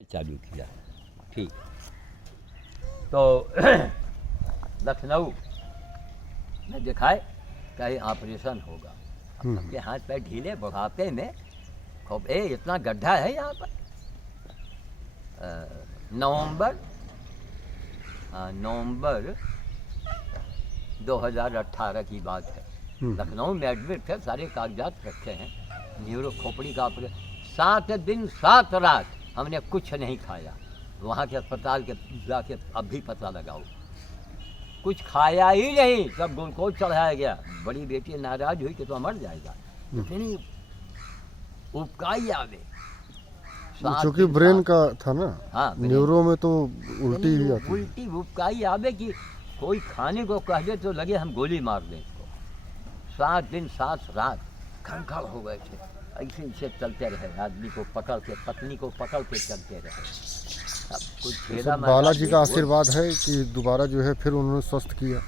चालू किया। ठीक, तो लखनऊ में दिखाए कहीं ऑपरेशन होगा। सबके हाथ पैर ढीले, बुढ़ापे में खूब इतना गड्ढा है यहाँ पर। नवंबर 2018 की बात है। लखनऊ में एडमिट थे, सारे कागजात रखे हैं। न्यूरो खोपड़ी का ऑपरेशन। 7 दिन 7 रात हमने कुछ नहीं खाया। वहाँ के अस्पताल के जाके अब भी पता लगाओ, कुछ खाया ही नहीं, सब ग्लूकोज चढ़ाया गया। बड़ी बेटी नाराज हुई कि तो मर जाएगा, लेकिन उपकाई आवे। क्योंकि ब्रेन का था ना। हाँ, न्यूरो में तो उल्टी ही आती है। उल्टी उपकाई आवे कि कोई खाने को कह दे तो लगे हम गोली मार दें इसको। 7 दिन 7 रात खड़खड़ हो गए थे। ऐसे ऐसे चलते रहे, आदमी को पकड़ के, पत्नी को पकड़ के चलते रहे। अब कुछ खेला बालाजी का आशीर्वाद है कि दोबारा जो है फिर उन्होंने स्वस्थ किया।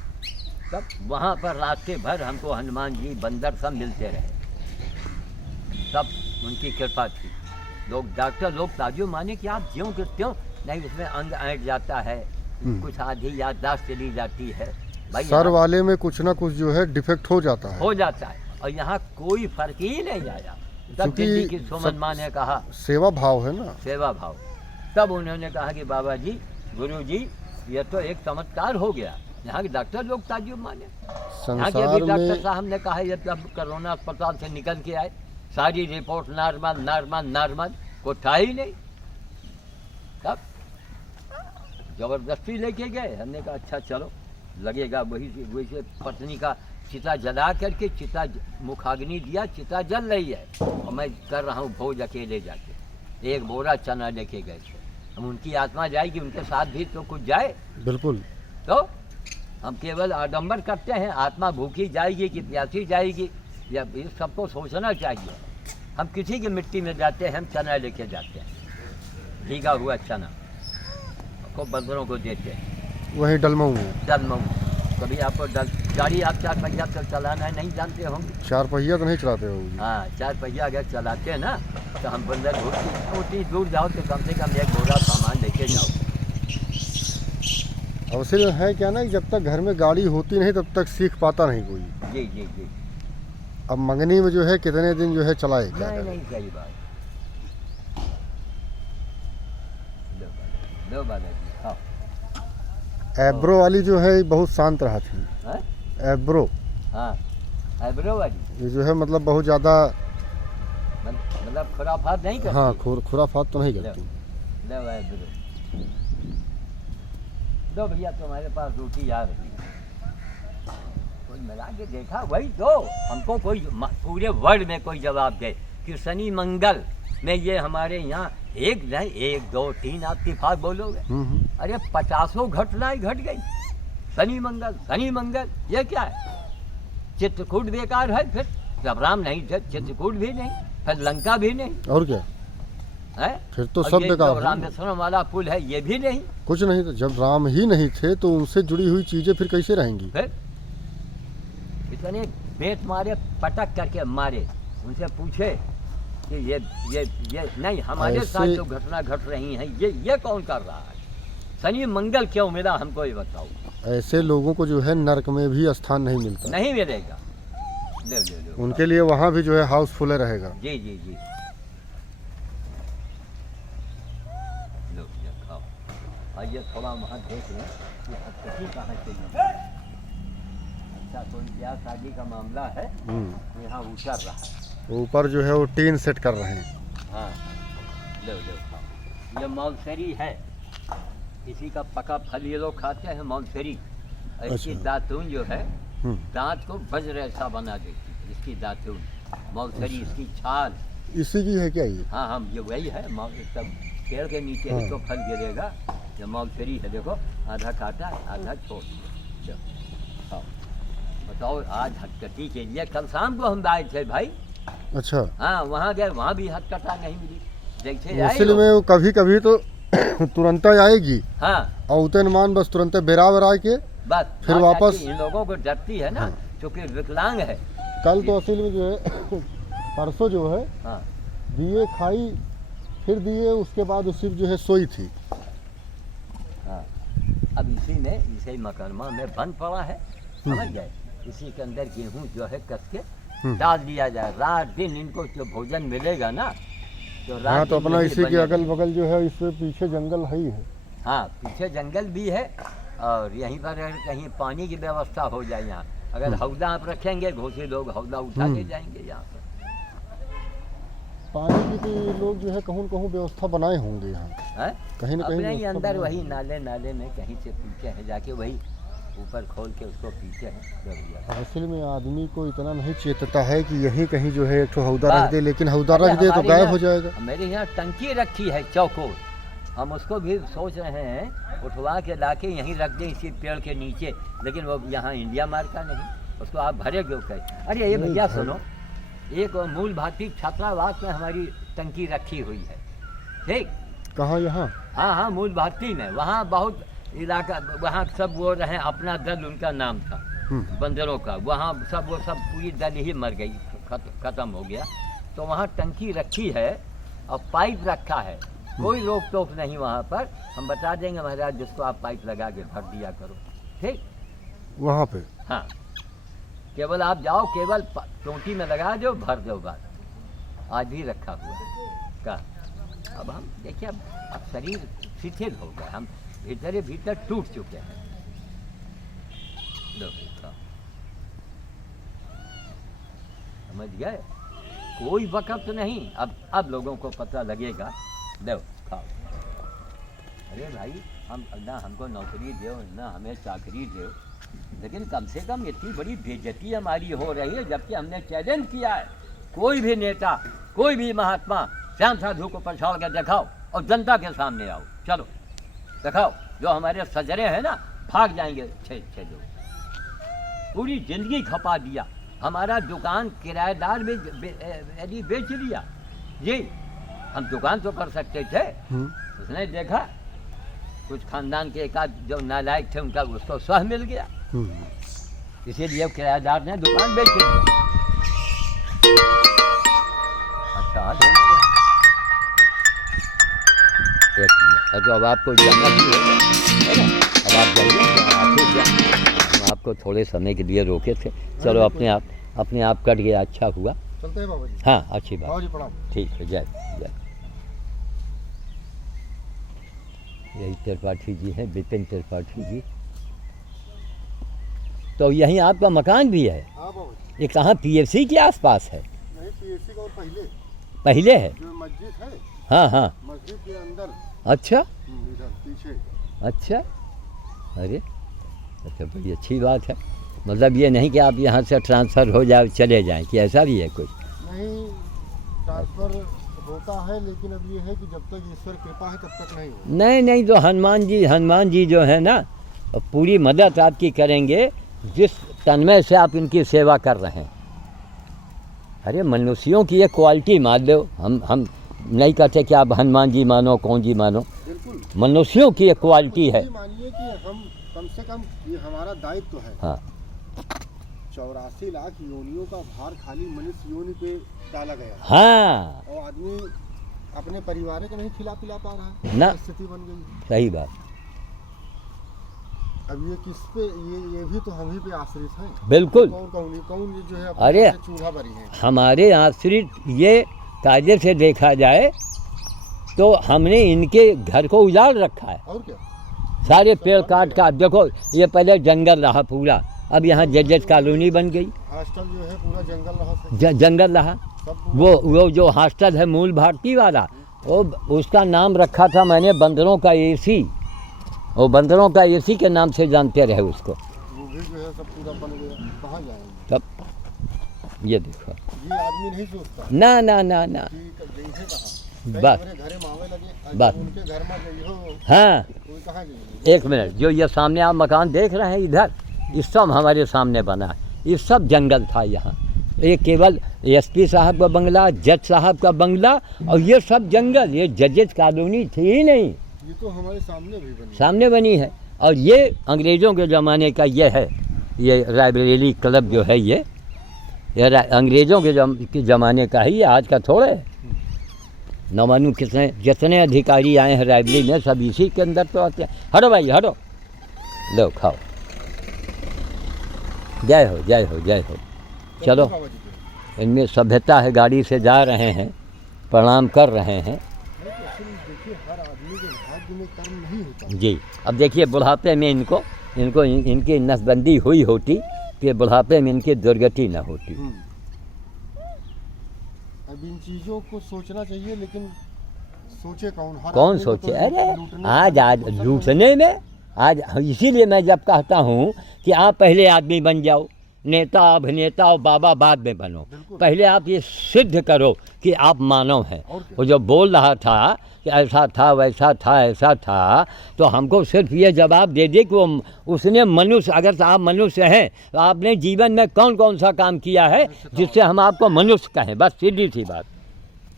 तब वहाँ पर रास्ते भर हमको हनुमान जी, बंदर सब मिलते रहे। सब उनकी कृपा थी। लोग, डॉक्टर लोग ताजुब माने कि आप ज्यों के त्यों नहीं, उसमें अंग ऐंठ जाता है, कुछ आधी याददाश्त चली जाती है। भाई सर वाले में कुछ ना कुछ जो है डिफेक्ट हो जाता है, और यहाँ कोई फर्क ही नहीं आया। तब दिल्ली की सुमन माँ ने कहा, सेवा भाव है ना, सेवा भाव। तब उन्होंने कहा कि बाबा जी, गुरु जी, ये तो एक चमत्कार हो गया। यहाँ के डॉक्टर लोग ताजुब माने। यहाँ के भी डॉक्टर साहब ने कहा ये तब कोरोना अस्पताल से निकल के आए, सारी रिपोर्ट नॉर्मल नॉर्मल नॉर्मल, को था ही नहीं। तब जबरदस्ती लेके गए। हमने कहा अच्छा चलो, लगेगा वही से पत्नी का चिता जला करके, चिता मुखाग्नि दिया, चिता जल रही है और मैं कर रहा हूँ भोज अकेले जाके। 1 बोरा चना लेके गए थे। हम उनकी आत्मा जाएगी, उनके साथ भी तो कुछ जाए। बिल्कुल। तो हम केवल आडंबर करते हैं, आत्मा भूखी जाएगी कि प्यासी जाएगी, या इस सबको सोचना चाहिए। हम किसी की मिट्टी में जाते हैं, हम चना लेके जाते हैं, भीगा हुआ चना को बंदरों को देते हैं। वही डलमऊ कभी आपको गाड़ी आप 4 पहिया तक चलाना है नहीं जानते होंगे। 4 पहिया तो नहीं चलाते होंगे। हाँ, 4 पहिया अगर चलाते हैं ना, तो हम बंदर उतनी दूर जाओ तो कम से कम 1 बोरा सामान लेके जाओ। अवसर है क्या ना कि जब तक घर में गाड़ी होती नहीं तब तक सीख पाता नहीं कोई। जी जी जी। अब मंगनी में जो है कितने दिन जो है चलाए क्या नहीं नहीं, सही बात। लो बालाजी, हाँ। एब्रो वाली जो है बहुत शांत रहा थी। एब्रो, हाँ, एब्रो वाली ये जो है मतलब बहुत ज़्यादा, मतलब खुराफात नहीं करती। हाँ, खुराफात तो नहीं करती। लो एब्रो, दो भैया तुम्हारे पास रोटी आ रही है। कोई मिला के देखा, वही तो हमको कोई पूरे वर्ल्ड में कोई जवाब दे कि शनि मंगल में ये हमारे यहाँ 1 नहीं 1 2 3 आप इत्तेफाक बोलोगे। अरे 50 घटनाएं घट गई। शनि मंगल ये क्या है? चित्रकूट बेकार है, फिर जब राम नहीं थे चित्रकूट भी नहीं, फिर लंका भी नहीं, और क्या है? फिर तो सब बेकार है। रामेश्वरम वाला पुल है, ये भी नहीं, कुछ नहीं। तो जब राम ही नहीं थे तो उनसे जुड़ी हुई चीजें फिर कैसे रहेंगी? फिर इतने बेट मारे, पटक करके मारे। उनसे पूछे कि ये नहीं, हमारे साथ जो घटना घट रही हैं ये कौन कर रहा है? शनि मंगल क्यों मिला हमको ये बताओ। ऐसे लोगों को जो है नरक में भी स्थान नहीं मिलता, नहीं मिलेगा। ले उनके लिए वहाँ भी जो है हाउसफुल रहेगा। जी जी जी। लो ये खाओ। आइए थोड़ा वहाँ देख लें कि हस्तक्षी कहाँ चाहिए। अच्छा, कोई ब्याह शादी का मामला है, यहाँ उतर रहा है। ऊपर जो है वो टीन सेट कर रहे हैं। हाँ, लो खाओ। ये मौलसरी है, किसी का पका फल ये लोग खाते हैं, मौलसरी। इसकी दातून जो है दांत को वज्र ऐसा बना देती है, इसकी दातून मौलसरी। इसकी छाल इसी की है क्या ये? हाँ हाँ, ये वही है। सब पेड़ के नीचे ही तो फल गिरेगा। ये मौलसरी है, देखो, आधा काटा आधा छोड़। हाँ, बताओ, आज हथकटी के लिए कल शाम को हम आए थे भाई। अच्छा, हाँ, वहाँ गए, वहाँ भी हथकटा नहीं मिली। जैसे असल में वो कभी कभी तो तुरंत आएगी। हाँ, और उतन बस तुरंत बेराबर आए के बस फिर वापस। इन लोगों को डरती है ना, क्योंकि विकलांग है। कल तो असल में जो है परसों जो है हाँ, दिए खाई फिर दिए, उसके बाद उसी जो है सोई थी। हाँ, अब इसी में इसे मकरमा में बंद पड़ा है, समझ गए। इसी के अंदर गेहूं जो है कस के डाल दिया जाए, रात दिन इनको जो भोजन मिलेगा ना, तो रात हाँ, तो दिन अपना यही इसी के बनेगा। अगल बगल जो है, इससे पीछे जंगल है ही है। हाँ, पीछे जंगल भी है और यहीं पर अगर कहीं पानी की व्यवस्था हो जाए यहाँ, अगर हौदा आप रखेंगे, घोसे लोग हौदा उठा ले जाएंगे यहाँ पर। पानी की भी लोग जो है कहूँ कहूँ व्यवस्था बनाए होंगे यहाँ, हैं? कहीं ना कहीं अपने ही व्यवस्था अंदर बनाए वही नाले में कहीं से पीछे है, जाके वही ऊपर खोल के उसको पीछे है दरिया। असल में आदमी को इतना नहीं चेतता है कि यहीं कहीं जो है एक ठो हौदा बस। रख दे, लेकिन हौदा अरे रख दे तो हमारे गायब यहाँ- हो जाएगा। मेरे यहाँ टंकी रखी है चौकोर, हम उसको भी सोच रहे हैं उठवा के लाके यहीं रख दें इसी पेड़ के नीचे, लेकिन वो यहाँ इंडिया मार का नहीं, उसको आप भरे क्यों कहें। अरे ये नहीं, भैया भर- सुनो, एक मूल भारतीय छात्रावास में हमारी टंकी रखी हुई है, ठीक। कहाँ? यहाँ? हाँ हाँ, मूल भारती में, वहाँ बहुत इलाका, वहाँ सब वो रहे, अपना दल उनका नाम था बंदरों का, वहाँ वो सब पूरी दल ही मर गई, खत्म हो गया। तो वहाँ टंकी रखी है और पाइप रखा है, कोई रोक टोक नहीं वहाँ पर, हम बता देंगे महाराज जिसको आप पाइप लगा के भर दिया करो, ठीक। वहाँ पे? हाँ, केवल आप जाओ, केवल टोंटी में लगा दो, भर दो, बात। आज भी रखा हुआ है का। अब हम देखिए, अब शरीर शिथिल हो गए, हम भीतर ही भीतर टूट चुके हैं। लो, खाओ। समझ गए, कोई वक्त नहीं, अब लोगों को पता लगेगा। दो, खाओ। अरे भाई, हम ना हमको नौकरी दो, ना हमें चाकरी दो, लेकिन कम से कम इतनी बड़ी बेइज्जती हमारी हो रही है, जबकि हमने चैलेंज किया है, कोई भी नेता, कोई भी महात्मा श्याम साधु को पछाड़ कर दिखाओ और जनता के सामने आओ, चलो दिखाओ। जो हमारे सजरे हैं ना, भाग जाएंगे छः लोग। पूरी जिंदगी खपा दिया, हमारा दुकान किराएदार भी यदि बेच लिया जी। हम दुकान तो कर सकते थे, उसने देखा कुछ खानदान के एक आध जो नालायक थे उनका, उसको सह मिल गया, इसीलिए किराएदार ने दुकान बेच दिया। अच्छा, एक मिनट, तो अब आपको जाना भी है ना, अब आप जाइए, हम आपको थोड़े समय के लिए रोके थे, चलो अपने आप कट गया, अच्छा हुआ। चलते हैं बाबा जी। हाँ, अच्छी बात, बाबा जी प्रणाम। ठीक है, जय जय। यही त्रिपाठी जी हैं, विपिन त्रिपाठी जी। तो यहीं आपका मकान भी है? हाँ बाबा जी। ये कहाँ, पीएफसी के आसपास है? नहीं, पीएससी का और पहले है? जो मस्जिद है, हाँ हाँ, मस्जिद के अंदर। अच्छा इधर पीछे। अच्छा, अरे अच्छा, बड़ी अच्छी बात है। मतलब ये नहीं कि आप यहाँ से ट्रांसफ़र हो जाए चले जाएं, कि ऐसा भी है कुछ? नहीं, ट्रांसफ़र होता है, लेकिन अब ये है कि जब तक ईश्वर कृपा है तब तक नहीं होगा। नहीं, तो हनुमान जी जो है ना, पूरी मदद आपकी करेंगे, जिस तन्मय से आप इनकी सेवा कर रहे हैं। अरे मनुष्यों की ये क्वालिटी मान लो, हम नहीं कहते कि आप हनुमान जी मानो, कौन जी मानो, बिल्कुल मनुष्यों की ये क्वालिटी है। मानिए कि हम कम से कम, ये हमारा दायित्व है। हाँ, 84 लाख योनियों का भार खाली मनुष्य योनि पे डाला गया है। हाँ, और आदमी अपने परिवार को नहीं खिला पिला पा रहा है, ना, स्थिति बन गई। सही बात। अब ये किस पे, ये भी तो हम ही पे आश्रित हैं। बिल्कुल। कौन ये जो है अरे, अपने चूल्हा भरी है। हमारे आश्रित, ये कायदे से देखा जाए तो हमने इनके घर को उजाड़ रखा है। और क्या, सारे पेड़ काट काट, देखो ये पहले जंगल रहा पूरा, अब यहाँ जजेस कॉलोनी बन गई, हॉस्टल जो है पूरा जंगल रहा। जंगल रहा। सब वो जो हॉस्टल है मूल भारती वाला, वो उसका नाम रखा था मैंने बंदरों का एसी, वो बंदरों का एसी के नाम से जानते रहे उसको। वो भी जो है सब पूरा बन गया, कहाँ जाएंगे। तब ये देखो, ये आदमी नहीं सोचता ना कि जैसे कहाँ बस घरे मावे लगे, बस। उनके घर में गई हो, हाँ, कोई कहाँ जाएंगे। एक मिनट, जो ये सामने आप मकान देख रहे हैं इधर, ये सब हमारे सामने बना है, ये सब जंगल था यहाँ। ये केवल एसपी साहब का बंगला, जज साहब का बंगला, और ये सब जंगल, ये जजेस कॉलोनी थी ही नहीं, ये तो हमारे सामने भी बनी। सामने बनी है। और ये अंग्रेज़ों के ज़माने का ये है, ये रायबरेली क्लब जो है, ये अंग्रेज़ों के ज़माने का ही, आज का थोड़ा है। न मालूम कितने जितने अधिकारी आए हैं रायबली में सब इसी के अंदर तो आते हैं। हटो भाई हटो, लो खाओ। जय हो जय हो जय हो। चलो बाबा जी के। इनमें सभ्यता है, गाड़ी से जा रहे हैं, प्रणाम कर रहे हैं। नहीं तो असल में देखिए हर आदमी के भाग्य में कर्म नहीं होता। जी अब देखिए बुढ़ापे में इनको इनकी नसबंदी हुई होती कि बुढ़ापे में इनकी दुर्गति न होती। अब इन चीज़ों को सोचना चाहिए, लेकिन सोचे कौन? हर कौन आदमी को तो सोचे? अरे लूटने आज का आज अवसर लूटने में आज, इसीलिए मैं जब कहता हूँ कि आप पहले आदमी बन जाओ, नेता अभिनेता और बाबा बाद में बनो। बिल्कुल। पहले आप ये सिद्ध करो कि आप मानव हैं। और क्या? वो जो बोल रहा था कि ऐसा था वैसा था ऐसा था, तो हमको सिर्फ ये जवाब दे दे कि वो उसने मनुष्य, अगर आप मनुष्य हैं तो आपने जीवन में कौन कौन सा काम किया है जिससे हम आपको मनुष्य कहें। बस सीधी सी बात।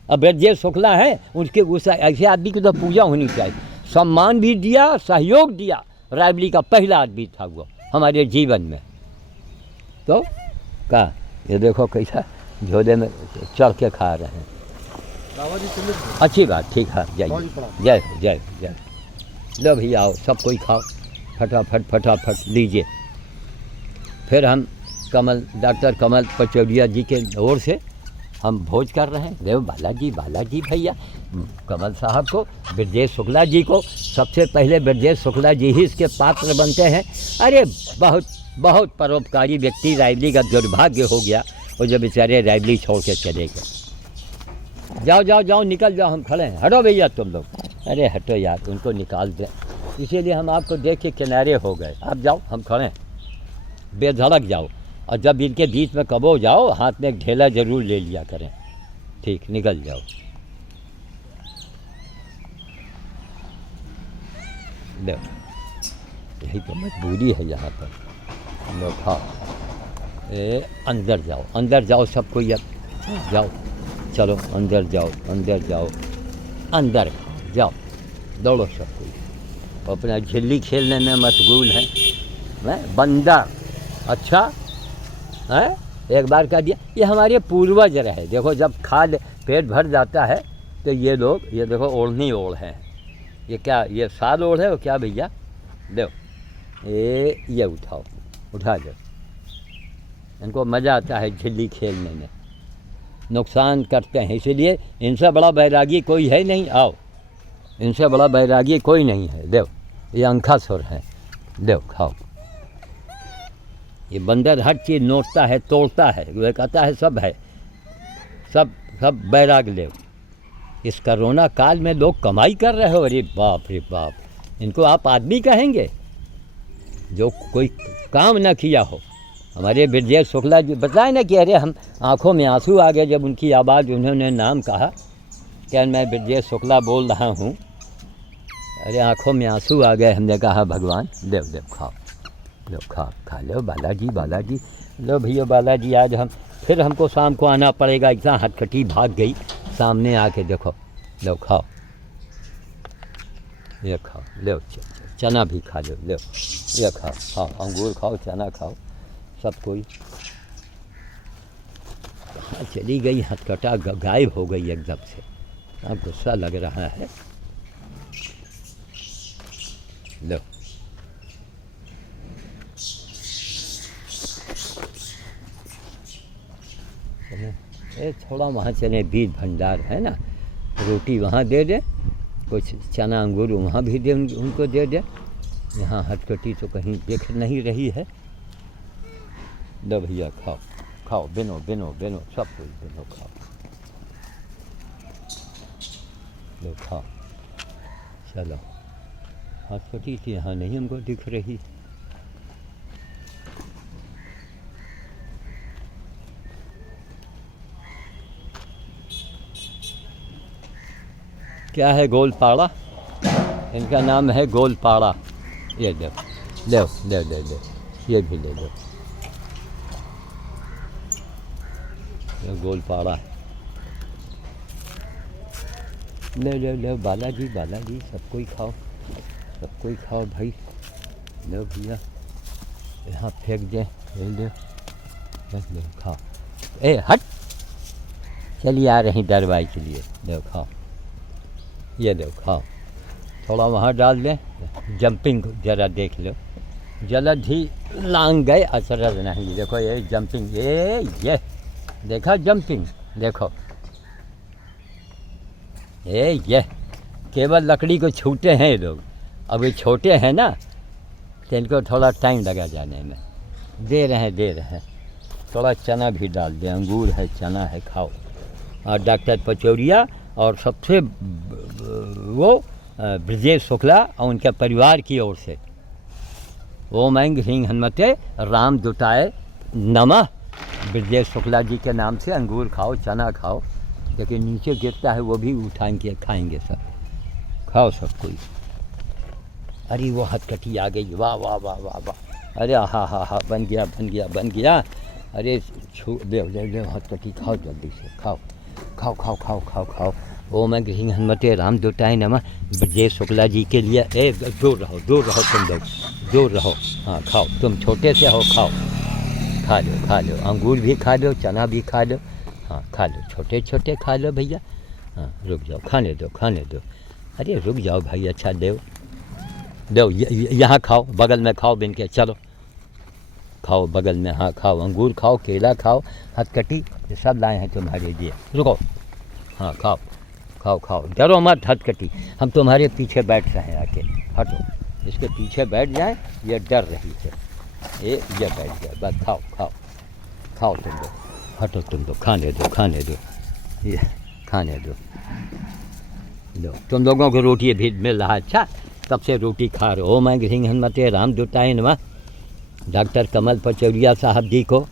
अब ब्रजेश शुक्ला है, उसके उस ऐसे आदमी की तो पूजा होनी चाहिए। सम्मान भी दिया, सहयोग दिया। रायबली का पहला आदमी था वो हमारे जीवन में। तो का ये देखो कैसा झोले में चढ़ के खा रहे हैं। बाबा जी चलिए। अच्छी बात, ठीक है, बाबा जी जाइए। प्रणाम। जय हो जय हो जय हो। लो भैया आओ, सब कोई खाओ, फटाफट फटाफट लीजिए। फिर हम डॉक्टर कमल पचौड़िया जी के ओर से हम भोज कर रहे हैं। देव बालाजी भैया कमल साहब को, ब्रजेश शुक्ला जी को, सबसे पहले ब्रजेश शुक्ला जी ही इसके पात्र बनते हैं। अरे बहुत बहुत परोपकारी व्यक्ति, रायबली का दुर्भाग्य हो गया और जब बेचारे रायबली छोड़ के चले गए। जाओ जाओ जाओ निकल जाओ, हम खड़े हैं। हटो भैया तुम लोग, अरे हटो यार, उनको निकाल दें। इसीलिए हम आपको देख के किनारे हो गए। आप जाओ, हम खड़े हैं, बेधड़क जाओ। और जब इनके बीच में कबो जाओ, हाथ में एक ढेला ज़रूर ले लिया करें। ठीक, निकल जाओ। लो, यही तो मजबूरी है यहाँ पर। लो खाओ। अंदर जाओ सब कोई, अब जाओ, चलो अंदर जाओ अंदर जाओ, दौड़ो सब कोई। अपना झिल्ली खेलने में मशगूल है बंदर। अच्छा है, एक बार कह दिया, ये हमारे पूर्वज रहे। देखो जब पेट भर जाता है तो ये लोग, ये देखो ओढ़नी ओढ़ है। ये क्या, ये साल ओढ़ है वो क्या भैया? देखो ये उठाओ, उठा दो। इनको मज़ा आता है झिल्ली खेलने में, नुकसान करते हैं। इसीलिए इनसे बड़ा बैरागी कोई है नहीं। आओ, इनसे बड़ा बैरागी कोई नहीं है। देव, ये अंखासुर है। देव खाओ। ये बंदर हर चीज़ नोचता है, तोड़ता है, वह कहता है सब है, सब बैराग ले। इस कोरोना काल में लोग कमाई कर रहे हो। अरे बाप रे बाप, इनको आप आदमी कहेंगे जो कोई काम न किया हो। हमारे ब्रजेश शुक्ला जी बताए ना कि अरे हम आँखों में आंसू आ गए जब उनकी आवाज़, उन्होंने नाम कहा, क्या मैं ब्रजेश शुक्ला बोल रहा हूँ। अरे आँखों में आंसू आ गए। हमने कहा भगवान देव खाओ, लो खा लो बालाजी। लो भैया बालाजी, आज फिर हमको शाम को आना पड़ेगा। इतना हटखटी भाग गई, सामने आके देखो। लो खाओ, ये खाओ, लो चना भी खा लो, लो ये खाओ, अंगूर खाओ, चना खाओ, सब कोई। कहाँ चली गई हथकटा, गायब हो गई एकदम से। अब गुस्सा लग रहा है। लो थोड़ा वहाँ चले, बीज भंडार है ना, रोटी वहाँ दे दे, कुछ चना अंगूर वहाँ भी दे, उनको दे दे। यहाँ हटकटी तो कहीं देख नहीं रही है। लो भैया खाओ, बिनो सब कुछ बिनो, खाओ, लो खाओ। चलो, हटकटी थी यहाँ नहीं हमको दिख रही। क्या है? गोलपाड़ा, इनका नाम है गोलपाड़ा। ये ले, ये भी ले लो। ये गोलपाड़ा है। ले बालाजी, सब कोई खाओ भाई। लो भैया, यहाँ फेंक दे, ले खाओ। ए हट, चलिए आ रही दरबाई के लिए। लो खाओ। ये लो खाओ, थोड़ा वहाँ डाल दें, जंपिंग जरा देख लो, जलद ही लांग गए अचरज नहीं। देखो ये जंपिंग, ये देखा जंपिंग, देखो ये केवल लकड़ी को छूटे हैं ये लोग। अब ये छोटे हैं ना तो इनको थोड़ा टाइम लगा जाने में। दे रहे हैं, थोड़ा चना भी डाल दें, अंगूर है, चना है, खाओ। और डॉक्टर पचौरिया और सबसे वो ब्रजेश शुक्ला और उनके परिवार की ओर से ओम ऐं ह्रीं हनुमते राम दुटाय नमः। ब्रजेश शुक्ला जी के नाम से अंगूर खाओ, चना खाओ, लेकिन नीचे गिरता है वो भी उठाएंगे, खाएंगे सब, खाओ सब कोई। अरे वो हथकटी आ गई, वाह वाह वाह वाह वाह, अरे हा, बन गया। अरे ले हथकटी खाओ, जल्दी से खाओ। ओम ऐं ह्रीं हनुमते राम दुटाय नमः। ब्रजेश शुक्ला जी के लिए दूर रहो तुम लोग, दूर रहो। हाँ खाओ, तुम छोटे से हो, खाओ, खा लो, अंगूर भी खा लो, चना भी खा लो। हाँ खा लो, छोटे खा लो भैया। हाँ रुक जाओ, खाने दो। अरे रुक जाओ भाई, अच्छा दो यहाँ खाओ, बगल में खाओ बिन के, चलो खाओ बगल में। हाँ खाओ, अंगूर खाओ, केला खाओ, हथकटी ये सब लाए हैं तुम्हारे लिए। रुको, हाँ खाओ, डरो मत हथकटी, हम तुम्हारे पीछे बैठ रहे हैं, आके हटो, इसके पीछे बैठ जाए, ये डर रही है, ये बैठ जाए, बस खाओ तुम लोग, हटो तुम लोग, खाने दो, ये खाने दो। लो तुम लोगों को रोटी भी मिल रहा है, अच्छा तब से रोटी खा रहे हो। ओम ऐं ह्रीं हनुमते राम दुटाय नमः। डॉक्टर कमल पचौरिया साहब जी को,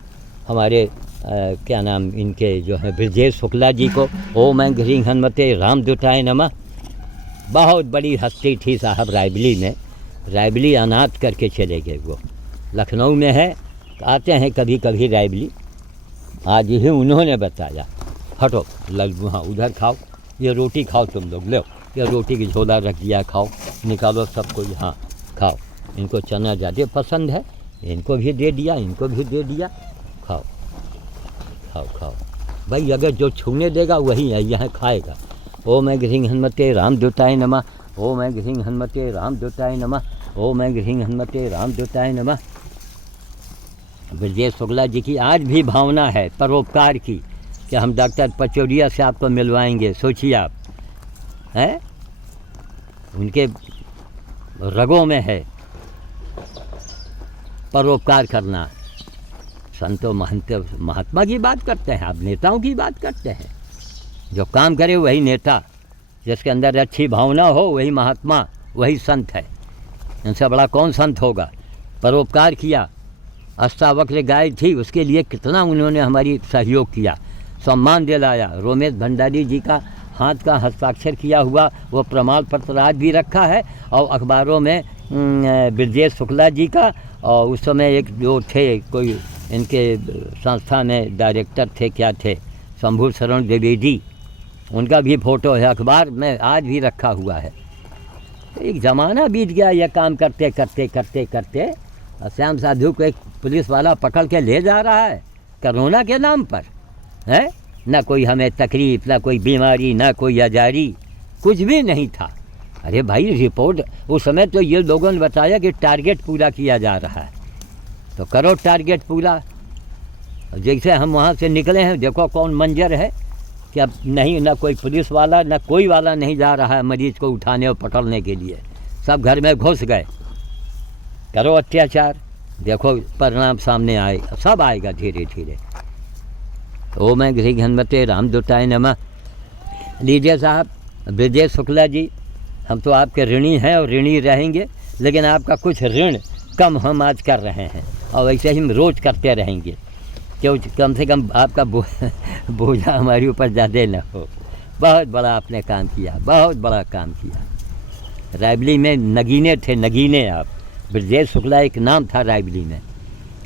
हमारे क्या नाम इनके जो है ब्रजेश शुक्ला जी को, ओम ऐं ह्रीं हनुमते राम दुटाय नमः। बहुत बड़ी हस्ती थी साहब रायबली में, रायबली अनाथ करके चले गए, वो लखनऊ में है, आते हैं कभी कभी रायबली, आज ही उन्होंने बताया। हटो लग, हाँ उधर खाओ, ये रोटी खाओ तुम लोग, लो ये रोटी की झोला रख दिया, खाओ, निकालो सबको, हाँ खाओ। इनको चना ज़्यादा पसंद है, इनको भी दे दिया, खाओ भाई, अगर जो छूने देगा वही है यहाँ खाएगा। ओम ऐं ह्रीं हनुमते राम दुटाय नमः। ओम ऐं ह्रीं हनुमते राम दुटाय नमः। ओम ऐं ह्रीं हनुमते राम दुटाय नमः। ब्रजेश शुक्ला जी की आज भी भावना है परोपकार की कि हम डॉक्टर पचौरिया से आपको मिलवाएंगे। सोचिए आप, हैं उनके रगों में है परोपकार करना। संतों महात्मा की बात करते हैं, आप नेताओं की बात करते हैं। जो काम करे वही नेता, जिसके अंदर अच्छी भावना हो वही महात्मा, वही संत है। इनसे बड़ा कौन संत होगा। परोपकार किया, अष्टावक्र गाय थी उसके लिए कितना उन्होंने हमारी सहयोग किया, सम्मान दिलाया। रोमेश भंडारी जी का हाथ का हस्ताक्षर किया हुआ वो प्रमाण पत्र आज भी रखा है, और अखबारों में ब्रजेश शुक्ला जी का, और उस समय एक जो थे कोई इनके संस्था में डायरेक्टर थे, क्या थे, शंभू शरण द्विवेदी, उनका भी फ़ोटो है, अखबार में आज भी रखा हुआ है। एक ज़माना बीत गया यह काम करते करते। श्याम साधु को एक पुलिस वाला पकड़ के ले जा रहा है कोरोना के नाम पर, है ना कोई हमें तकलीफ, ना कोई बीमारी, ना कोई आजारी, कुछ भी नहीं था। अरे भाई रिपोर्ट उस समय तो ये लोगों ने बताया कि टारगेट पूरा किया जा रहा है, तो करो टारगेट पूरा। जैसे हम वहाँ से निकले हैं, देखो कौन मंजर है कि अब नहीं, ना कोई पुलिस वाला ना कोई वाला नहीं जा रहा है मरीज को उठाने और पकड़ने के लिए, सब घर में घुस गए। करो अत्याचार, देखो परिणाम सामने आए, सब आएगा धीरे धीरे। ओम ऐं ह्रीं हनुमते राम दुटाय नमः। लीजिए साहब ब्रजेश शुक्ला जी, हम तो आपके ऋणी हैं और ऋणी रहेंगे, लेकिन आपका कुछ ऋण कम हम आज कर रहे हैं, और वैसे ही हम रोज़ करते रहेंगे, क्यों कम से कम आपका बोझा हमारे ऊपर ज़्यादा न हो। बहुत बड़ा आपने काम किया, बहुत बड़ा काम किया। रायबली में नगीने थे, नगीने आप, ब्रजेश शुक्ला एक नाम था रायबली में।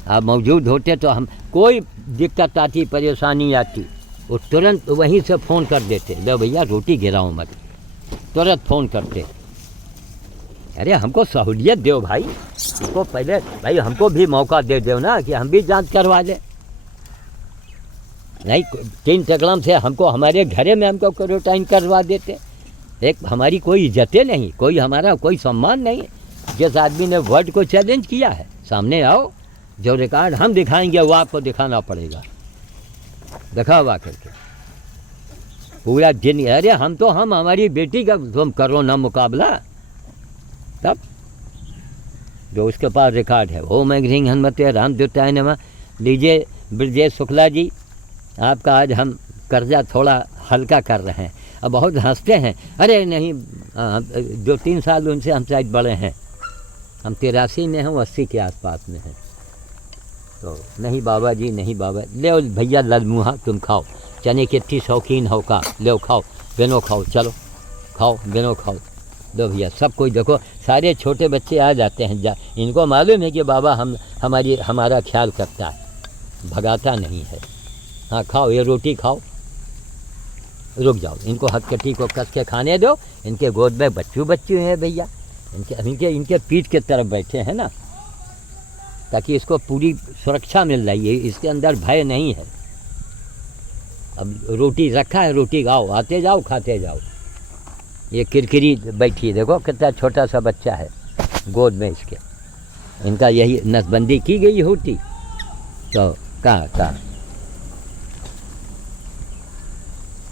आप मौजूद होते तो हम कोई दिक्कत आती, परेशानी आती, वो तुरंत वहीं से फ़ोन कर देते, लो भैया रोटी गिराओ मत, तुरंत फ़ोन करते। अरे हमको सहूलियत दो भाई, हमको पहले भाई हमको भी मौका दे दो ना कि हम भी जांच करवा लें। नहीं 3 तकलम से हमको हमारे घरे में हमको क्वारंटाइन करवा देते, एक हमारी कोई इज्जतें नहीं, कोई हमारा कोई सम्मान नहीं। जिस आदमी ने वर्ल्ड को चैलेंज किया है, सामने आओ, जो रिकॉर्ड हम दिखाएंगे वो आपको दिखाना पड़ेगा, दिखाओ आकर के पूरा दिन। अरे हम हमारी बेटी का तुम करो ना मुकाबला, तब जो उसके पास रिकॉर्ड है। ओम ह्रीं हनुमते रामदूताय नमः। लीजिए ब्रजेश शुक्ला जी, आपका आज हम कर्जा थोड़ा हल्का कर रहे हैं। अब बहुत हंसते हैं, अरे नहीं, जो 3 साल उनसे हम शायद बड़े हैं, हम 83 में हैं, 80 के आसपास में हैं। तो नहीं बाबा जी, नहीं बाबा, ले भैया ललमुहा तुम खाओ, चने की इतनी शौकीन हो का, ले खाओ, बिनो खाओ, चलो खाओ, बिनो खाओ, दो भैया। सब कोई देखो, सारे छोटे बच्चे आ जाते हैं, इनको मालूम है कि बाबा हमारा ख्याल करता है, भगाता नहीं है। हाँ खाओ, ये रोटी खाओ, रुक जाओ, इनको हथकटी को कस के खाने दो। इनके गोद में बच्चू हैं भैया, इनके पीठ के तरफ बैठे हैं ना, ताकि इसको पूरी सुरक्षा मिल रही है, इसके अंदर भय नहीं है। अब रोटी रखा है, रोटी खाओ, आते जाओ, खाते जाओ। ये किरकिरी बैठी, देखो कितना छोटा सा बच्चा है गोद में इसके, इनका यही नसबंदी की गई होती तो कहाँ।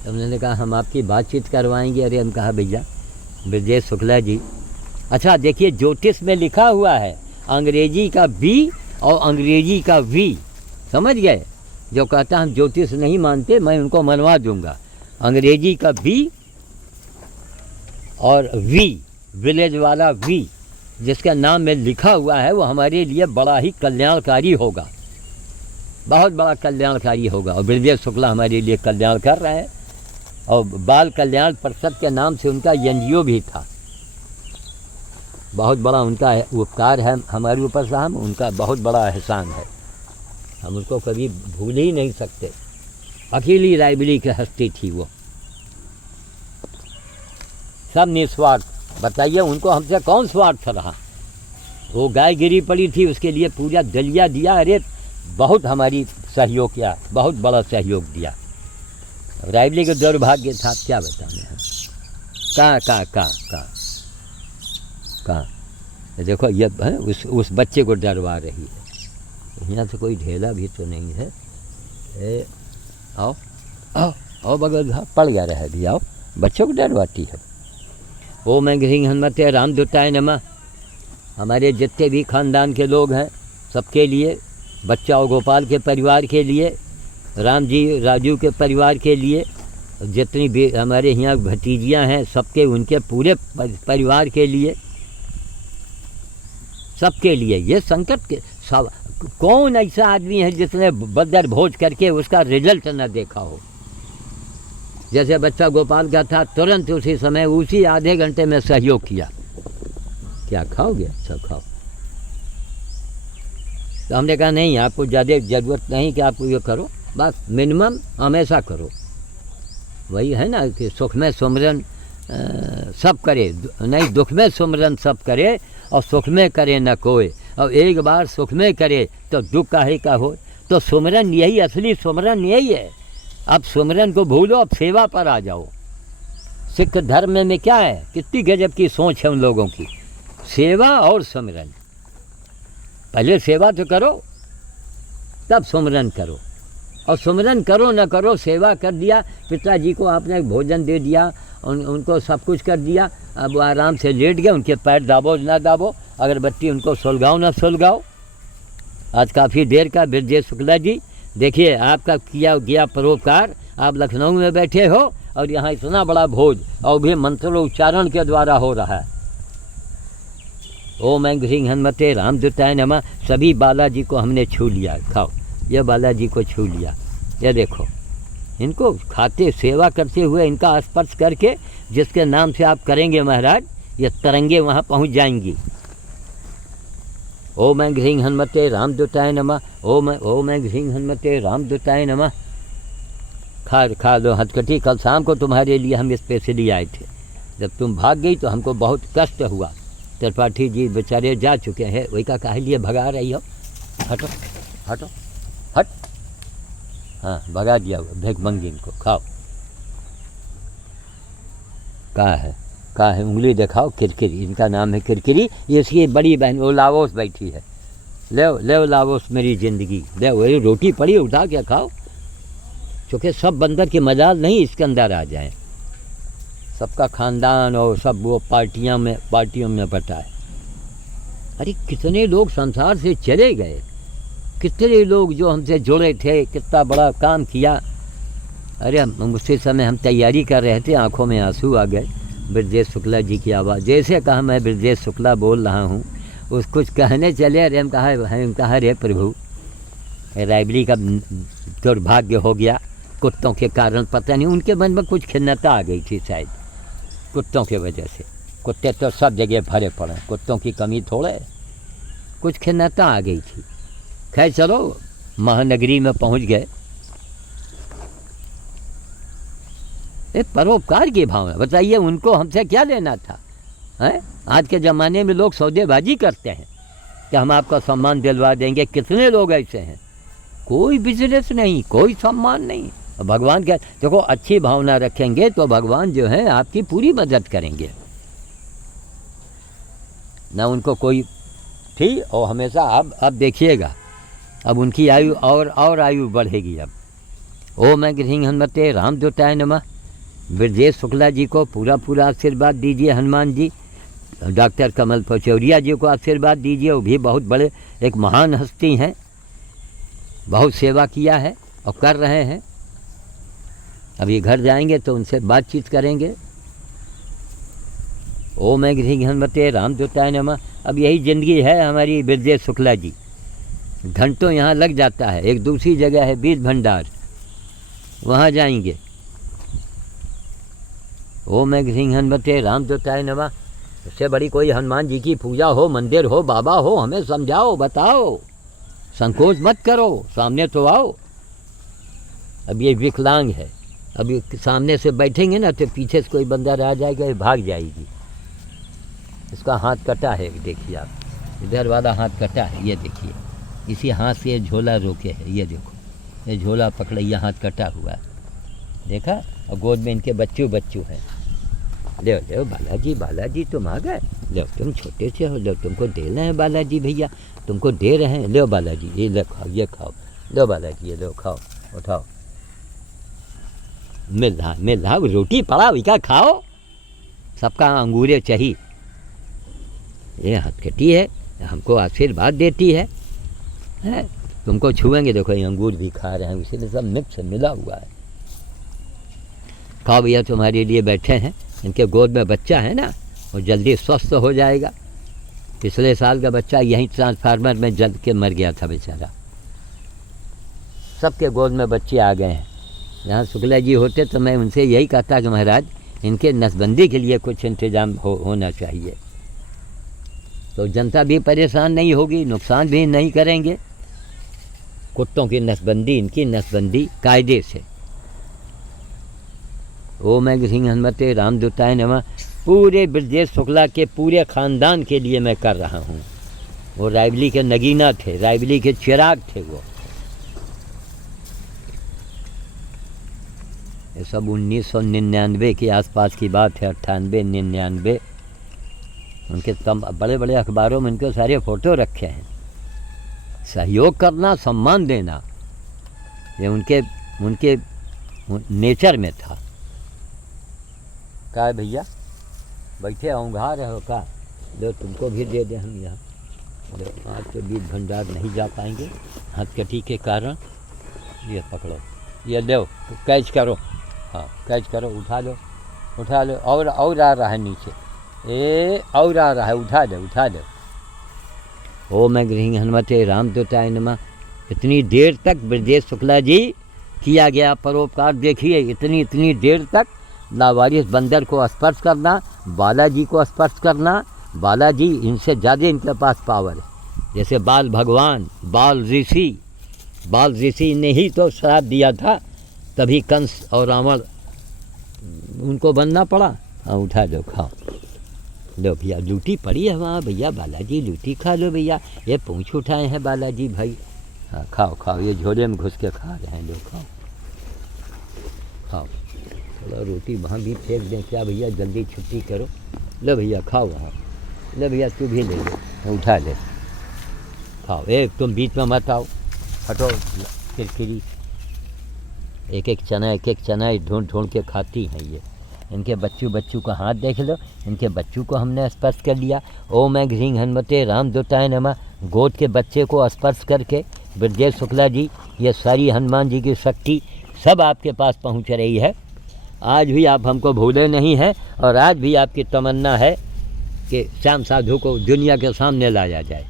उन्होंने कहा हम आपकी बातचीत करवाएंगे। अरे हम कहा भैया ब्रजेश शुक्ला जी, अच्छा देखिए ज्योतिष में लिखा हुआ है अंग्रेजी का बी और अंग्रेजी का वी, समझ गए? जो कहता हम ज्योतिष नहीं मानते, मैं उनको मनवा दूंगा। अंग्रेजी का बी और वी, विलेज वाला वी, जिसका नाम में लिखा हुआ है, वो हमारे लिए बड़ा ही कल्याणकारी होगा, बहुत बड़ा कल्याणकारी होगा। और ब्रजेश शुक्ला हमारे लिए कल्याण कर रहे हैं। और बाल कल्याण परिषद के नाम से उनका एनजीओ भी था, बहुत बड़ा उनका उपकार है हमारे ऊपर साहब, उनका बहुत बड़ा एहसान है, हम उसको कभी भूल ही नहीं सकते। अकेली रायबली की हस्ती थी वो, सब निस्वार्थ। बताइए उनको हमसे कौन स्वार्थ रहा? वो गाय गिरी पड़ी थी, उसके लिए पूरा दलिया दिया। अरे बहुत हमारी सहयोग किया, बहुत बड़ा सहयोग दिया। रायबली का दुर्भाग्य था, क्या बताने हैं। कहाँ देखो ये है, उस बच्चे को डरवा रही है। यहाँ से कोई ढेला भी तो नहीं है। आओ आओ आओ, बगल पड़ गया रहे भी, आओ, बच्चों को डरवाती है। ओम ह्रीं हनुमते रामदूताय नमः। हमारे जितने भी खानदान के लोग हैं, सबके लिए, बच्चा और गोपाल के परिवार के लिए, राम जी राजू के परिवार के लिए, जितनी भी हमारे यहाँ भतीजियाँ हैं, सबके, उनके पूरे परिवार के लिए, सबके लिए ये संकट के सब। कौन ऐसा आदमी है जिसने बदर भोज करके उसका रिजल्ट न देखा हो? जैसे बच्चा गोपाल का था, तुरंत उसी समय, उसी आधे घंटे में सहयोग किया। क्या खाओगे? अच्छा खाओ। तो हमने कहा नहीं, आपको ज़्यादा ज़रूरत नहीं कि आपको ये करो, बस मिनिमम हमेशा करो। वही है ना कि सुख में सुमरन सब करे, नहीं दुख में सुमरन सब करे, और सुख में करे न कोई। और एक बार सुख में करे तो दुख काहे का हो। तो सुमरन यही, असली सुमरन यही है। अब सुमरन को भूलो, अब सेवा पर आ जाओ। सिख धर्म में क्या है, कितनी गजब की सोच है उन लोगों की, सेवा और सुमरन। पहले सेवा तो करो, तब सुमरन करो। और सुमरन करो न करो, सेवा कर दिया, पिताजी को आपने भोजन दे दिया, उनको सब कुछ कर दिया, अब वो आराम से लेट गए, उनके पैर दाबो ना दाबो, अगरबत्ती उनको सुलगाओ ना सुलगाओ। आज काफ़ी देर का ब्रजेश शुक्ला जी, देखिए आपका किया गया परोपकार। आप लखनऊ में बैठे हो और यहाँ इतना बड़ा भोज, और भी मंत्रोच्चारण के द्वारा हो रहा है। ओम ह्रीं हनुमते रामदूताय नमः। सभी बालाजी को हमने छू लिया, खाओ, ये बालाजी को छू लिया। ये देखो, इनको खाते सेवा करते हुए, इनका स्पर्श करके, जिसके नाम से आप करेंगे महाराज, ये तरंगे वहाँ पहुँच जाएंगी। ओम ह्रीं हनुमते रामदूताय नमः। ओम ह्रीं हनुमते रामदूताय नमः। खा लो हथकटी, कल शाम को तुम्हारे लिए हम स्पेशली आए थे। जब तुम भाग गई तो हमको बहुत कष्ट हुआ। त्रिपाठी जी बेचारे जा चुके हैं, वही का काहे लिए भगा रही हो? हटो हटो हट। हाँ भगा दिया, भिखमंगी इनको, खाओ। कहाँ है? कहा है उंगली दिखाओ, किरकिरी, इनका नाम है किरकिरी। ये इसकी बड़ी बहन वो लावोस बैठी है। ले लावोस मेरी ज़िंदगी, ले वही रोटी पड़ी उठा के खाओ, चूँकि सब बंदर के मजाल नहीं इसके अंदर आ जाएं। सबका खानदान और सब वो पार्टियों में बटा है। अरे कितने लोग संसार से चले गए, कितने लोग जो हमसे जुड़े थे, कितना बड़ा काम किया। अरे उसी समय हम तैयारी कर रहे थे, आंखों में आंसू आ गए। ब्रजेश शुक्ला जी की आवाज़, जैसे कहा मैं ब्रजेश शुक्ला बोल रहा हूँ, उस कुछ कहने चले। अरे हम कहा रे प्रभु, रायबली का दुर्भाग्य हो गया कुत्तों के कारण। पता नहीं उनके मन में कुछ खिन्नता आ गई थी शायद कुत्तों के वजह से। कुत्ते तो सब जगह भरे पड़े, कुत्तों की कमी थोड़े, कुछ खिन्नता आ गई थी। खैर चलो महानगरी में पहुंच गए। एक परोपकार की भावना, बताइए उनको हमसे क्या लेना था, हैं? आज के ज़माने में लोग सौदेबाजी करते हैं कि हम आपका सम्मान दिलवा देंगे। कितने लोग ऐसे हैं, कोई बिजनेस नहीं, कोई सम्मान नहीं। भगवान का देखो, अच्छी भावना रखेंगे तो भगवान जो है आपकी पूरी मदद करेंगे ना। उनको कोई थी और हमेशा अब देखिएगा, अब उनकी आयु और आयु बढ़ेगी। अब ओ मैं गृहिणी हनुमते रामदूताय नमः। ब्रजेश शुक्ला जी को पूरा आशीर्वाद दीजिए हनुमान जी। डॉक्टर कमल पचौरिया जी को आशीर्वाद दीजिए, वो भी बहुत बड़े एक महान हस्ती हैं, बहुत सेवा किया है और कर रहे हैं। अभी घर जाएंगे तो उनसे बातचीत करेंगे। ओ मैं गृहिणी हनुमते रामदूताय नमः। अब यही ज़िंदगी है हमारी ब्रजेश शुक्ला जी। घंटों यहाँ लग जाता है। एक दूसरी जगह है बीज भंडार, वहाँ जाएंगे। ओ मैं गृहिणी हनुमते रामदूताय नमः। इससे बड़ी कोई हनुमान जी की पूजा हो, मंदिर हो, बाबा हो, हमें समझाओ, बताओ, संकोच मत करो, सामने तो आओ। अब ये विकलांग है, अभी सामने से बैठेंगे ना तो पीछे से कोई बंदा आ जाएगा, भाग जाएगी। इसका हाथ कटा है, देखिए आप, इधर वाला हाथ कटा है, ये देखिए, इसी हाथ से झोला रोके है, ये देखो, ये झोला पकड़े, ये हाथ कटा हुआ है, देखा। और गोद में इनके बच्चू हैं। ले बालाजी तुम आ गए, लो तुम छोटे से हो, लो तुमको देना है बालाजी भैया, तुमको दे रहे हैं, लो बालाजी ये ले खाओ, ये खाओ, लो बालाजी ये लो खाओ, उठाओ, मिल रहा रोटी पड़ा विका खाओ, सबका अंगूरे चाहिए। ये हथकटी है, हमको आशीर्वाद देती है, तुमको छुएंगे, देखो ये अंगूर भी खा रहे हैं, इसीलिए सब मिक्स मिला हुआ है। खाओ भैया, तुम्हारे लिए बैठे हैं। इनके गोद में बच्चा है ना, वो जल्दी स्वस्थ हो जाएगा। पिछले साल का बच्चा यहीं ट्रांसफार्मर में जल के मर गया था बेचारा। सबके गोद में बच्चे आ गए हैं। यहाँ शुक्ला जी होते तो मैं उनसे यही कहता कि महाराज इनके नसबंदी के लिए कुछ इंतजाम होना चाहिए, तो जनता भी परेशान नहीं होगी, नुकसान भी नहीं करेंगे। कुत्तों की नसबंदी, इनकी नसबंदी कायदे से। ओ मैं गृहिणी हनुमते रामदूताय नमः। पूरे ब्रजेश शुक्ला के पूरे ख़ानदान के लिए मैं कर रहा हूँ। वो रायबली के नगीना थे, रायबली के चिराग थे वो। ये सब 1999 के आसपास की बात है, 98, 99। उनके बड़े बड़े अखबारों में उनके सारे फ़ोटो रखे हैं। सहयोग करना, सम्मान देना, ये उनके नेचर में था। क्या है भैया, बैठे औंघा रहे हो का? लो तुमको भी दे दें हम यहाँ। लो, आज तो बीज भंडार नहीं जा पाएंगे हथकटी के कारण। ये पकड़ो, ये लो, कैच करो, हाँ कैच करो, उठा लो। और आ रहा है नीचे, और आ रहा है, उठा दो। ओ मैं गृहिणी हनुमते रामदूताय नमः। इतनी देर तक ब्रजेश शुक्ला जी किया गया परोपकार देखिए, इतनी देर तक लावारिस बंदर को स्पर्श करना, बालाजी को स्पर्श करना। बालाजी इनसे ज़्यादा इनके पास पावर है। जैसे बाल भगवान, बाल ऋषि ने ही तो श्राप दिया था, तभी कंस और रावण उनको बनना पड़ा। हाँ उठा दो, खाओ, लो भैया, लूटी पड़ी है वहाँ भैया, बालाजी लूटी खा लो भैया। ये पूँछ उठाए हैं बालाजी भाई, हाँ खाओ, ये झोले में घुस के खा रहे हैं लोग, खाओ। थोड़ा रोटी वहाँ भी फेंक दें क्या भैया, जल्दी छुट्टी करो। ले भैया खाओ वहाँ, ले भैया तू भी ले ले, उठा ले खाओ। तुम बीच में मत आओ, हटो किरकिरी। एक एक चना ढूंढ ढूंढ के खाती हैं ये। इनके बच्चों का हाथ देख लो, इनके बच्चों को हमने स्पर्श कर लिया। ओम ऐं ह्रीं हनुमते रामदूताय नमः। गोद के बच्चे को स्पर्श करके ब्रजेश शुक्ला जी, ये सारी हनुमान जी की शक्ति सब आपके पास पहुंच रही है। आज भी आप हमको भूले नहीं हैं और आज भी आपकी तमन्ना है कि श्याम साधु को दुनिया के सामने लाया जाए।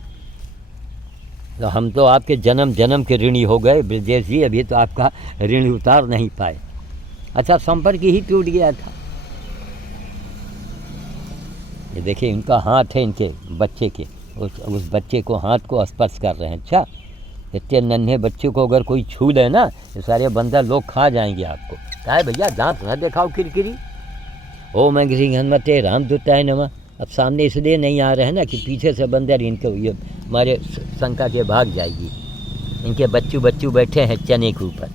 तो हम तो आपके जन्म जन्म के ऋणी हो गए ब्रजेश जी, अभी तो आपका ऋण उतार नहीं पाए। अच्छा, संपर्क ही टूट गया था। ये देखिए इनका हाथ है, इनके बच्चे के, उस बच्चे को हाथ को स्पर्श कर रहे हैं। अच्छा, इतने नन्हे बच्चे को अगर कोई छू ले ना, ये सारे बंदर लोग खा जाएंगे आपको। क्या है भैया, दांत न दिखाओ किरकिरी। ओम ऐं ह्रीं हनुमते रामदूताय नमः। अब सामने इसलिए नहीं आ रहे हैं ना कि पीछे से बंदर इनको ये हमारे शंका के भाग जाएगी। इनके बच्चों बैठे हैं चने के ऊपर,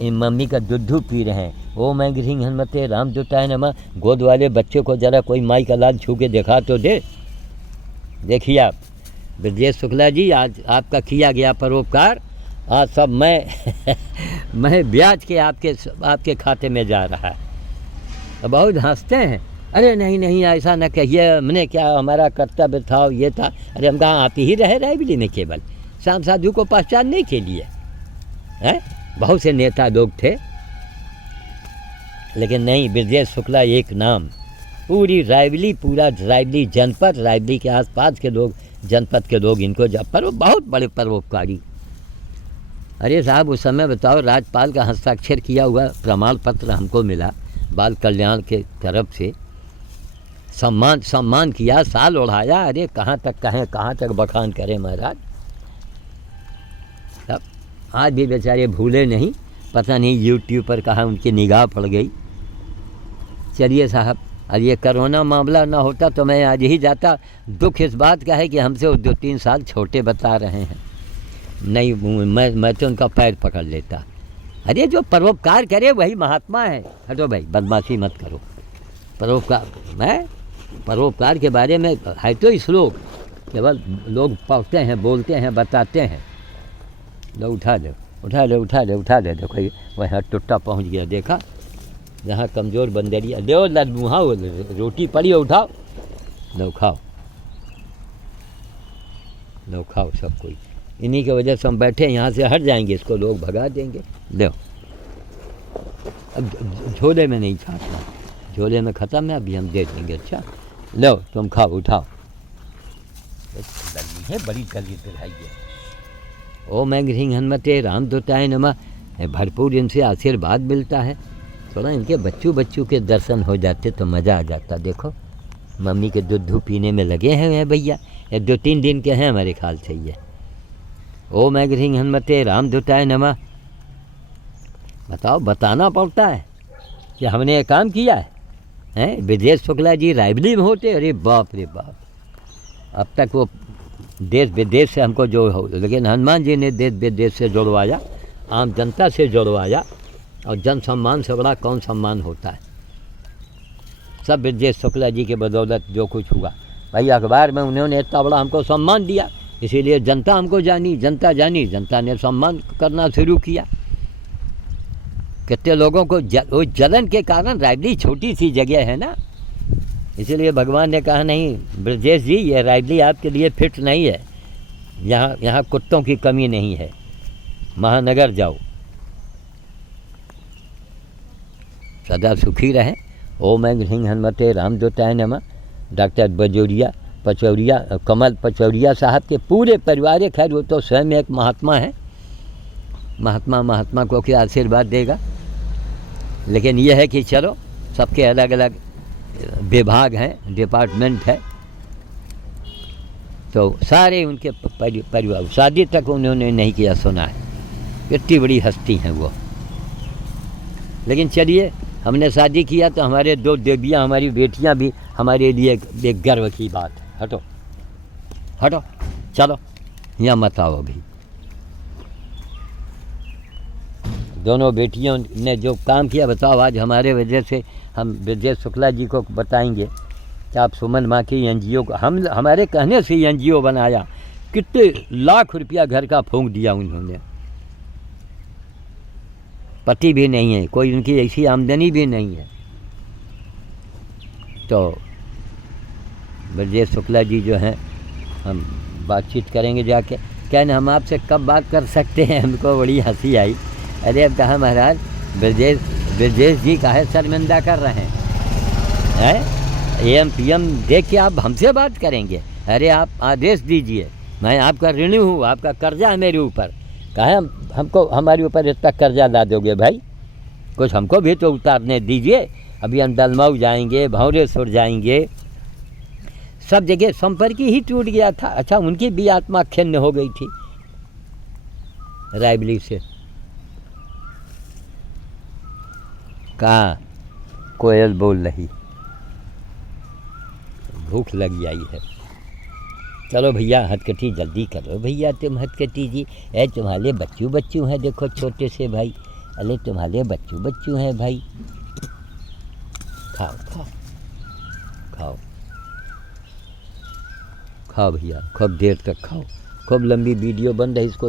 इन मम्मी का दूध पी रहे हैं। ओम ऐं ह्रीं हनुमते रामदूताय नमः। गोद वाले बच्चे को ज़रा कोई माई का लाल छू के दिखा तो दे। देखिए आप ब्रजेश शुक्ला जी, आज आपका किया गया परोपकार आज सब मैं ब्याज के आपके खाते में जा रहा है। बहुत हंसते हैं, अरे नहीं ऐसा न कहिए, हमने क्या, हमारा कर्तव्य था ये था। अरे हम कहाँ आते ही रहे रायबरेली में केवल श्याम साधु को पहचानने के लिए हैं। बहुत से नेता लोग थे, लेकिन नहीं, ब्रजेश शुक्ला एक नाम। पूरी रायबरेली, पूरा रायबरेली जनपद, रायबरेली के आसपास के लोग, जनपद के लोग इनको बहुत बड़े परोपकारी। अरे साहब, उस समय बताओ, राज्यपाल का हस्ताक्षर किया हुआ प्रमाण पत्र हमको मिला बाल कल्याण के तरफ से। सम्मान किया, साल ओढ़ाया। अरे कहाँ तक कहें, कहाँ तक बखान करें महाराज। अब आज भी बेचारे भूले नहीं, पता नहीं यूट्यूब पर कहाँ उनकी निगाह पड़ गई। चलिए साहब, और ये कोरोना मामला ना होता तो मैं आज ही जाता। दुख इस बात का है कि हमसे वो 2-3 साल छोटे बता रहे हैं। नहीं, मैं तो उनका पैर पकड़ लेता। अरे जो परोपकार करे वही महात्मा है। हटो भाई, बदमाशी मत करो। परोपकार के बारे में है तो श्लोक, केवल लोग पढ़ते हैं, बोलते हैं, बताते हैं। लो उठा दे। देखो वह टुट्टा पहुंच गया, देखा, जहाँ कमज़ोर बंदरिया। दो लड़मुहा रोटी पड़ी है, उठाओ, लो खाओ सब कोई। इन्हीं की वजह से हम बैठे, यहाँ से हट जाएंगे, इसको लोग भगा देंगे। लो, अब झोले में नहीं छाटना, झोले में ख़त्म है, अभी हम दे देंगे। अच्छा लो, तुम खाओ, उठाओ। है बड़ी जल्दी दिलाई है। ओम ऐं ह्रीं हनुमते रामदूताय नमः। भरपूर इनसे आशीर्वाद मिलता है। थोड़ा इनके बच्चों के दर्शन हो जाते तो मज़ा आ जाता। देखो मम्मी के दूध पीने में लगे हैं भैया, ये 2-3 दिन के हैं हमारे ख्याल से ये। ओम ऐं ह्रीं हनुमते रामदूताय नमः। बताओ, बताना पड़ता है कि हमने ये काम किया है। ब्रजेश शुक्ला जी रायबरेली में होते, अरे बाप रे बाप, अब तक वो देश विदेश से हमको जो हो, लेकिन हनुमान जी ने देश विदेश से जुड़वाया, आम जनता से जुड़वाया। और जन सम्मान से बड़ा कौन सम्मान होता है। सब ब्रजेश शुक्ला जी के बदौलत जो कुछ हुआ भाई, अखबार में उन्होंने इतना बड़ा हमको सम्मान दिया, इसीलिए जनता हमको जानी, जनता ने सम्मान करना शुरू किया। कितने लोगों को वो जलन के कारण, रायबरेली छोटी सी जगह है ना, इसीलिए भगवान ने कहा नहीं ब्रजेश जी, ये रायबरेली आपके लिए फिट नहीं है, यहाँ कुत्तों की कमी नहीं है, महानगर जाओ। सदा सुखी रहें। ओम ऐं ह्रीं हनुमते रामदूताय नमः। डॉक्टर कमल पचौरिया साहब के पूरे परिवार, खैर वो तो स्वयं एक महात्मा है, महात्मा को क्या आशीर्वाद देगा। लेकिन यह है कि चलो, सबके अलग अलग विभाग हैं, डिपार्टमेंट है, तो सारे उनके परिवार, शादी तक उन्होंने नहीं किया, सुना है, कितनी बड़ी हस्ती हैं वो। लेकिन चलिए, हमने शादी किया तो हमारे 2 देवियाँ, हमारी बेटियाँ भी हमारे लिए एक गर्व की बात है। हटो, चलो यहाँ मत आओ अभी। दोनों बेटियों ने जो काम किया, बताओ आज हमारे वजह से हम ब्रजेश शुक्ला जी को बताएंगे कि आप सुमन माँ की एनजीओ को, हमारे कहने से एनजीओ बनाया, कितने लाख रुपया घर का फूंक दिया उन्होंने। पति भी नहीं है, कोई उनकी ऐसी आमदनी भी नहीं है। तो ब्रजेश शुक्ला जी जो हैं, हम बातचीत करेंगे जाके। कहने हम आपसे कब बात कर सकते हैं? हमको बड़ी हंसी आई। अरे अब कहा महाराज, ब्रजेश जी काहे शर्मिंदा कर रहे हैं? एम PM देख के आप हमसे बात करेंगे? अरे आप आदेश दीजिए, मैं आपका ऋणी हूँ, आपका कर्जा है मेरे ऊपर। कहा हमको हमारे ऊपर इतना कर्जा ला दोगे भाई? कुछ हमको भी तो उतारने दीजिए। अभी हम दलमऊ जाएंगे, भंवरेश्वर जाएंगे, सब जगह संपर्क ही टूट गया था। अच्छा, उनकी भी आत्मा खिन्न हो गई थी रायबली से। कहाँ कोयल बोल रही, भूख लगी आई है। चलो भैया हथकटी जल्दी करो भैया, तुम हथकटी जी। ए तुम्हारे बच्चू हैं, देखो छोटे से भाई। अरे तुम्हारे बच्चू हैं भाई। खाओ खाओ खाओ खाओ भैया, खूब देर तक खाओ। खूब लंबी वीडियो बन रही, इसको